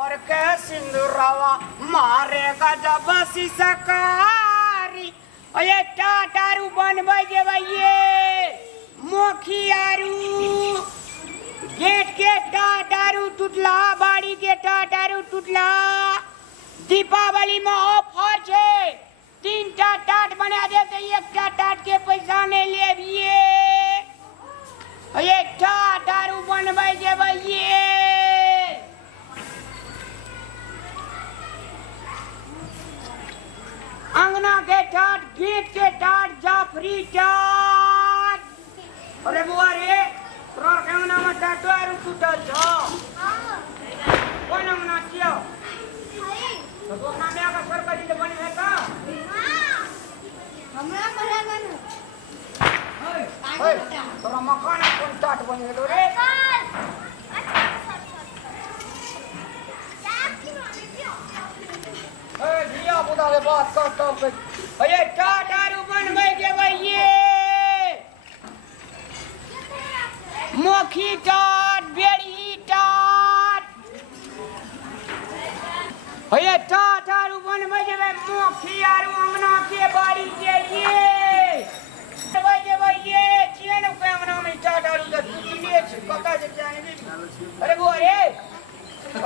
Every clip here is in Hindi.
भर के सिंदूरवा मारेगा जब सिसकारी अये टाटारू बनबै जेबै ये मोखियारू गेट के टाटारू टूटला बाड़ी के टाटारू टूटला दीपावली में ऑफर छे 3 टा टाट बना दे तो 1 टा टाट के पैसा नहीं लेबिए अये टाटारू बनबै जेबै ये अंगना के टाट गेट के टाट जाफरी टाट अरे बुआ रे तोर के अंगना में टाटारू टूटल छ कोन अंगना छियो तो दोना में आका सरकारी के बनी है का हमरा करे बन ओए तोरा मकान कोन टाट बनी है रे धिया पुता के बात कर अये टाटारू बनबै जेबै ये मोखी टाट बेड़ी टाट अये टाटारू बनबै जेबै मोखी आरू अंगना के बाड़ी के ये जेबै ये चेन के अंगना में टाटारू के टूटले छै पता जे जानबी अरे बुआ रे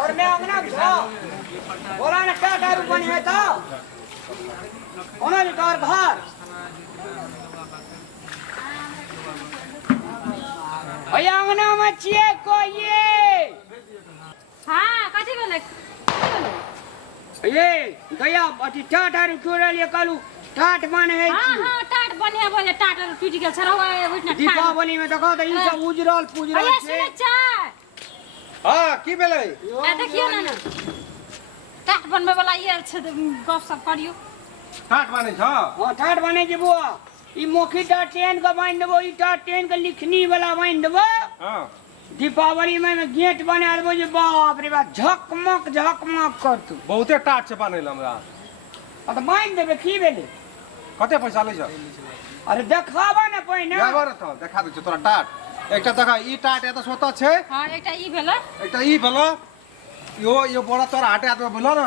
और मैं अंगना जा बोला ना टाटारू बनी है तो ओना जी तोर घर भैया अंगना में छिए को ये हां कथि बोले ये गया अति टाटारू टूटल ये कालू टाट बने है हां हां टाट बने बोले टाट टूट गेल छरवा उठना दीपावली में देखो तो ई सब उजरल पुजरल अये छै सुने चा हां की भेलै आ देखियो ना टाट बनबे वाला ये छै गप सब करियो टाट बनै छ हां टाट बने जे बुआ ई मोखी टाट ट्रेन के बांध देबो ई टाट ट्रेन के लिखनी वाला बांध देबो हां दीपावली में गेट बना देबो जे बाप रे बाप झकमक झकमक करतू बहुते टाट छै बनैल हमरा आ त बांध देबे की भेले कते पैसा लै छ अरे देखाबा ना पहिने यावर त देखा दै छ तोरा टाट एकटा देखा ई टाट एत स्वतः छै हां एकटा ई भेलै एकटा ई भेलो यो बड़ा तोरा हाटे हाथ में भेलो न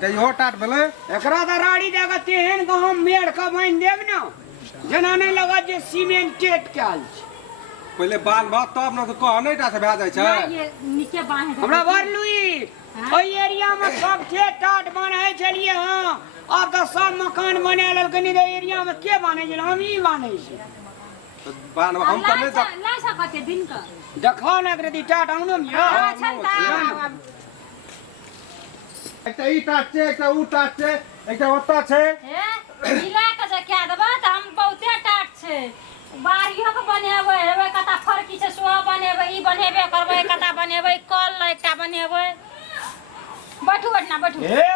त इहो टाट भेलै एकरा त राड़ी देगा तेहन के हम मेड़ के बांध देब न जना नहीं लगा जे सीमेंटेड कैल छै पहिले बाल बात तब न त कह नै टा से भए जाइ छै ना ये नीचे बांध दे हमरा बरलुई ओई एरिया में सब छे टाट बने छलिए हां अब त सब मकान बना लेलकै नि एरिया में के बने छै हम ही बने छै बाल हम त नै ला सकते दिन का देखाओ ना एकरे टाट आउनो में हां छनता एकटा ई टाट छै एकटा उ टाट छै एकटा ओत्ता छै हे मिला के जे क्या देबा त हम बहुते टाट छै बारियो के बनेबै हेबै कता फरकी छै सो बनेबै ई बनेबे करबै कता बनेबै कल एकटा बनेबै बैठू बैठना बैठू ए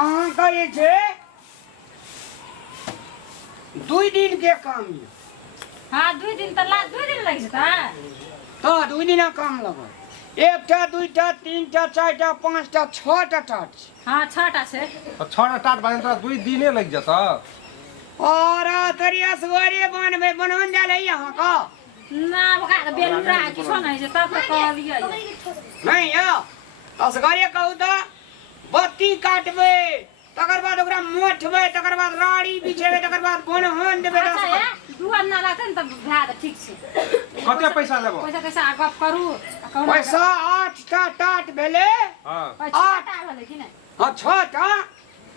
अहाँ कहै छै 2 दिन के काम ये हां 2 दिन त 2 दिन लागि जेता तो 2 दिन काम लगै एकटा दुईटा तीनटा चारटा पांचटा छटा टाट छै हां 6टा छै छटा टाट बने तोरा 2 दिने लागि जता और तरिया सवारी बनबे बनन जाले यहाँ का ना बका बेलुरा किछो नै छै तब त कहलियै नहीं या असगरे कहू त बत्ती काटबे तकर बाद ओकरा मोठबे तकर बाद राड़ी बिछेबे तकर बाद बनहन देबे अच्छा है दुआर ना लागतै न त भए त ठीक छै कते पैसा लेबो पैसा गप करू पैसा 8टा टाट भेले हां 8टा भेलै कि नै हां 6टा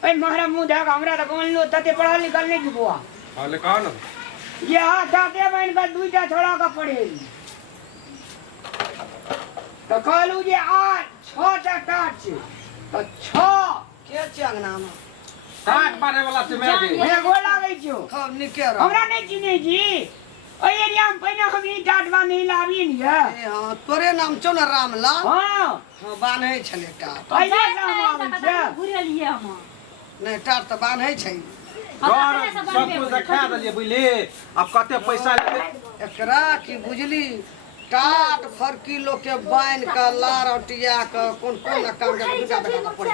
ए महारा मुंह देख हमरा त बोललो तते पढ़ल लिखल नहीं बुआ हां ले कहा न ये हाथ दाते बन का 2टा छोड़ा का पड़ेगी तो कहलू जे 6टा टाट छै तो 6 के छै अंगना में टाट बने वाला छै मैं भी मैं गो लागै छियो खब निके रह हमरा नहीं चिन्हे जी ओई एरिया में पहिने हम ई टाट बांधी लाबिए नि है ए हां तोरे नाम छौ न रामलाल हां हां बान्है छले टाट पहिले काम आबै छै घुरेलियै हम नहीं टाट त बान्है छै घर सब कुछ देखा देलिए बुझली अब कते पैसा लेबे एकरा की बुझली टाट फरकी लोग के बांध के लार अटिया के कोन कोन काम के दूटा देखा पड़े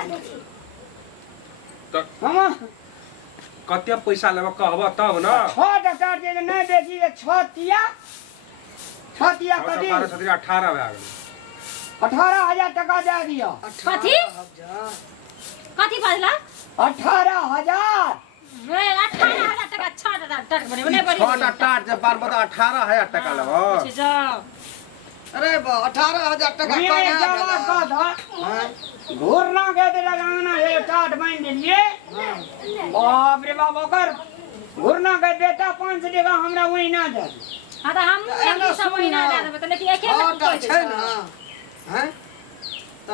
हम कते पैसा लेबे कहबो तब न 6टा टाट जे नहीं बेची 6 तिया 6 तिया कदी 18 भए गेल 18,000 टका दे दिया। कथी? कथी बजला? 18,000। 18,000 टका छट टाट बने बने बड़ी। छोटा टाट जब बार बता 18,000 टका लगो। अरे बा 18,000 टका मैं कहाँ जमा देला? का था हाँ? घूरना कहते लगाना है टाट बांध लिए। बाप रे बाप ओकर घूरना कह देता 500 टका हमरा वही ना दे। हां त हम एक सब महीना दे देबै त लेकिन एके में हाँ, कोई छै ना हैं त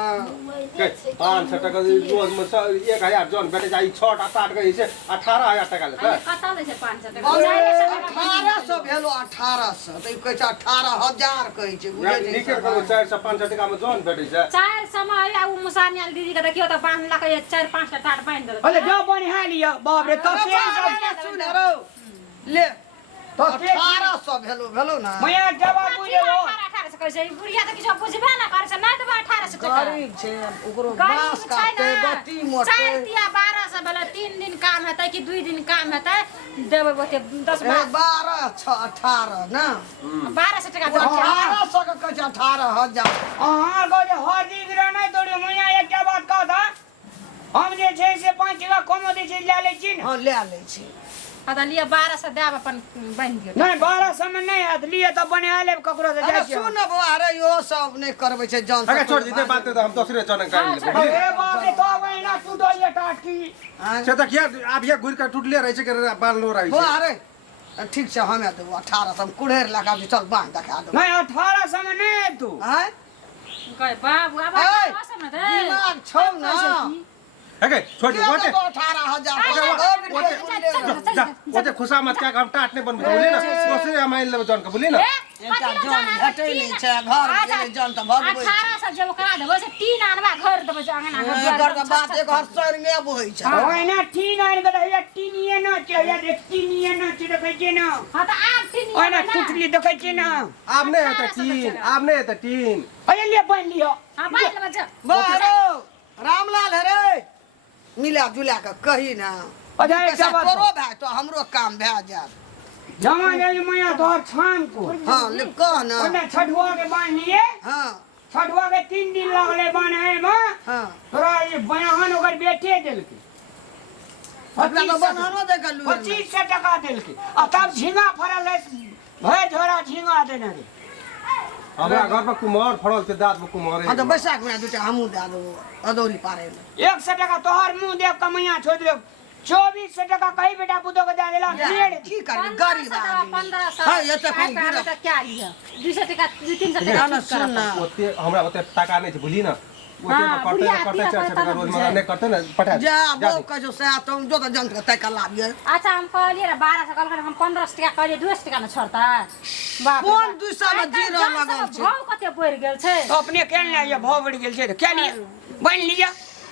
500 टका रोज में 1,000 जन बेटे जाई 6 8 के हिस्से 18,000 टका लेता। कता ले छै 500 टका? अरे जाय के सब 1800 भेलो 1800 त ई कहै छै 18,000 कहै छै बुझै यानी छै निके को 400 500 टका में जन बेटे छै। चार समय आ उ मुसानियाल दीदी के देखियो त बांधला के 4-5 टा टाट बांध देलक। अरे जो बनिहा लिया बाप रे तो के सब सुन रो ले तो के 1800 भेलो ना मैं जवाब बुझे हो 18 से कहै छै बुढ़िया त किछो बुझबे ना करे छै, नै देबै 1800 टका। गरीब छै ओकरो बांस काटते बत्ती मोटे 4 दिया 1200 भेलै, 3 दिन काम हेतै कि 2 दिन काम हेतै देबै ओते 10 12 6 18 ना 1200 टका देबै। 1800 के कहै छै 18,000 हां गो जे हरदी गिरा नहीं तोड़ी मैं एक बात कह था हम जे छै से 5 टका कम दे छै ले ले छी न। हां ले लै छै पता लिया 1200 देब अपन बांध दियौ। नहीं 1200 में नहीं हाथ लिए तो बनिहा ले ककरो से अरे जाय छै। सुन बो अरे यो सब नहीं करबै छै जान अरे छोड़ दे बात तो हम दूसरे जन कर ले। अरे बाप रे तो वही ना टूटल ये टाटी। से तो क्या आप ये घुर का टूटले रहे छै के बाल लो रही बो छै। अरे ठीक छै हमे देबो 1800 हम कुड़ेर लगा के चल बांध देखा दो नहीं 1800 में नहीं तू हैं कहे बाबू अब ए, मौसम न दे दिमाग छौ ना ओके छोड़ दे के वो 18,000 वो खुशा मत क्या हम टाट नहीं बन बोली ना दूसरे हम ले जन के बोली ना। एकटा जान भेटै नहि छै घर के जान त भगबै 1800 जे ओकरा देबै से 3 आनबा घर देबै जे अंगना घर एकर के बात एक हर सर ने बोइ छै वही ना टीन आइन के या टीनिए ना छै या देख टीनिए ना छै देखै छै ना। हां त आब 3 वही ना टूटली देखै छै ना। आप नहीं है तो टीन आप नहीं है तो टीन। अरे ले बन लियो हां बाइल में जा बारो रामलाल रे मिला जुला के कही ना अच्छा एक पैसा बात तोरो भाय तो हमरो काम भए जात जमा जाई मैया तोहर छान को हां ले कह ना ओने छठुआ के बांध लिए हां छठुआ के 3 दिन लगले बांधे में हां तोरा ये बयान ओकर बेटे देलकै अपना तो बनहनो दे के लू 2500 टका देलकै आ तब झींगा फरल है भय झोरा झींगा देने रे। हमरा घर पर कुमार फड़ल छै दांत में कुमार हां तो बैसाख में दूटा हमू दे देबो अदौरी पारे में 100 टका तोहर मुंह देख के मैया छोड़ दे 2400 टका कही बेटा पुतो के दे देला मेड़ की कर गरीब आदमी 1500 हां ये तो कोई गिरा त क्या लिया 200 टका 300 ना टका ना सुन ना ओते हमरा ओते टका नहीं छै बुझली ना ओते हाँ, करते बुढ़िया करते दिया 400 टका करता रोज बुझे। नहीं करते ना पठा जा वो कजो से तुम जो तो जंत के तय कला बिया अच्छा हम कहलिए रे 1200 कहलकै हम 1500 टका कहलिए 200 टका न छोड़ता बाप रे कोन बाप। 200 में जीरो आइ काल्हि लगल जान छै भाव कते बढ़ि गेल छै अपने केन ले ये भाव बढ़ गेल छै त क्या लिया बन लिया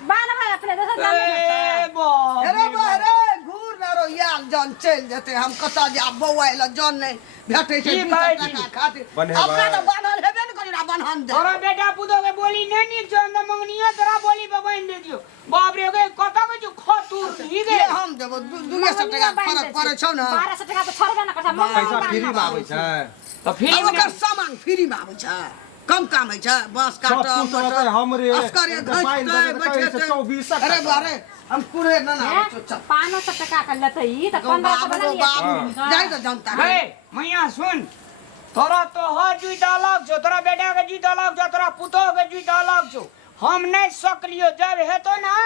बानवे अपने दोसर जान ए नहीं बा अरे बहरे घूर ना रो यार जान चल जते हम कता जा बौआ ल जान नहीं भेटै छै की 200 भाई टका जी? खातिर बन्हे अपना तो भाई। बानल हेबे न करी ना बन्हन दे तोरा बेटा पुतो के बोली नहीं नीक छौ न मंगनिया तोरा बोली पे बन दे दियो बाप रे के कता के जो खतूर ही ये गे हम देबो 200 टका फरक पड़े छौ ना 1200 टका त छोड़बे न करता पैसा फ्री में आबै छै तो फिर अब ओकर सामान फ्री में आबै छै कम काम है छै बस सब काट कुछ रहतै हमरे अस्करे पाइन दे घसते देतै बचते 2400 अरे बारे हम कुरे ना ना चुप 500 टका का लेतै ई त 1500 बना लिया बाबू जाई तो जनता है ए मैया सुन तोरा तो हर जीत अलग छौ तोरा बेटा के जीत अलग छौ तोरा पुतो के जीत अलग छौ हम नहीं सकलियो जब हेतो ना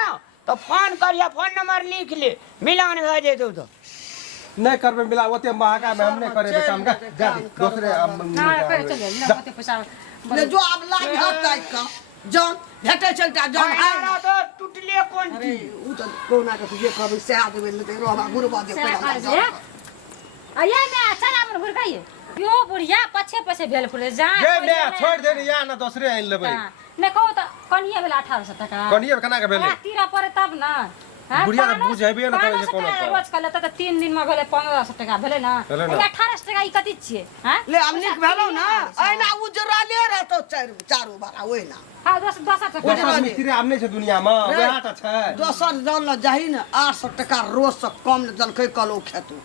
तो फोन करिया फोन नंबर लिख ले मिलान भए जेतौ तो नहीं करबे मिला ओते महंगा में हम नहीं करे काम का जा दे दूसरे ना पे चल ले ओते पैसा ले जो आप लाग हटै का जन भेटै चलता जन है आइना तो टूटले कोन अरे उ तो कोना के तुझे कभी से आ देबे ले रोबा गुरुबा दे से कर पे दे आया मैं चला मन भर गई यो बुढ़िया पछे पछे भेल पुरे जा ये ले छोड़ दे या ना दूसरे आइन लेबै ने कहू त कनिया भेल 1800 टका कनिए केना के भेले तीरा परे तब न बुढ़िया तो बुझेबे न करे जे कोनो रोज कर लेता त 3 दिन में भेले 1500 टका भेले ना भेलै ना। 1800 टका ई कथि छिए हैं ले हम निक भेलो ना आइना उजराले रहतो चारो बारा ओइ ना हां 10 टका वो सब मिस्त्री आब नहीं छै दुनिया में वएह त छै दोसर जन ल जाही न 800 टका रोज से कम न जलखै कलो खेतू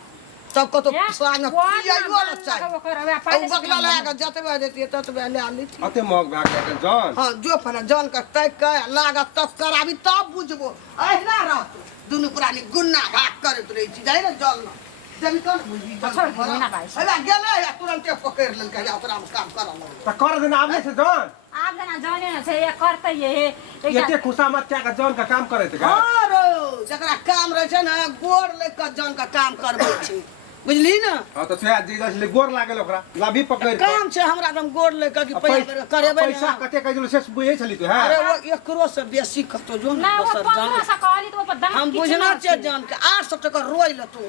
तब को तो या? सांग वो पियाइयो ना ल चाहिए ओकर हवे औ पहले से बगला लगा जतबे देती ततबे ले आली थी अते महग भाग जाके जन हां जो फना जान का तय के लागत तब कराबी तब बुझबो अहिना रहत दुनु पुरानी गुन्ना भाग करत रही छी जाई ना जल ना जब कौन बुझी छोड़ दे, बिना भाई। अबे गेले या तुरंत पकड़ लेलकै या ओकरा में काम कर लग त कर देना आबले से जन आप जना जाने न छै ये करते ये एते खुशा मत क्या का जन का काम करे थे का हां रो जकरा काम रहे छै ना गोर लेकर जान का काम करबै छै बुझली ना हां त तुया जी जसले गोर लागल ओकरा लाभी पकड़ के काम छै हमरा एकदम गोर लेकर कि पैसा करेबै पैसा ना कते कजल से बुझे छली तू अरे हां वो एकरो से बेसी कतो जो ना ना वो बसर जान 1500 कहली तो ऊपर दाम हम बुझना चाहिए जान के 800 टका रोई लतो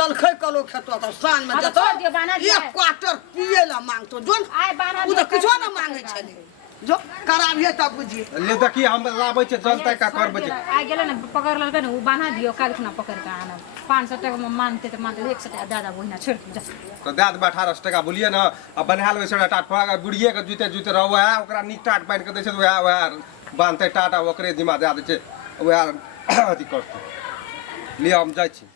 जलखै कलो खेतो त सांझ में हाँ तो जतो छोड़ दियो, बाना दिया एक है। क्वार्टर पिए ला मांगतो जोन आय बाना उ तो किछो ना मांगे छले जो कराबिए तब बुझिए ले देखी हम लाबै छै जन तक का करबै छै आ गेले न पकड़ लेलकै न उ बाना दियो काल खुना पकड़ के आना 500 टका में मानते तो मानते 100 टका दादा बहिना छोड़ जा तो दे देबै 1800 टका बोलिए ना अब बना लेबै सेटा टाट पगा बुढ़िए के जूते जूते रहबै है ओकरा नीक टाट बांध के दै छै वह बांधते टाटा ओकरे जिम्मा दे दै छै वह अथी करतै ले हम जाइ छी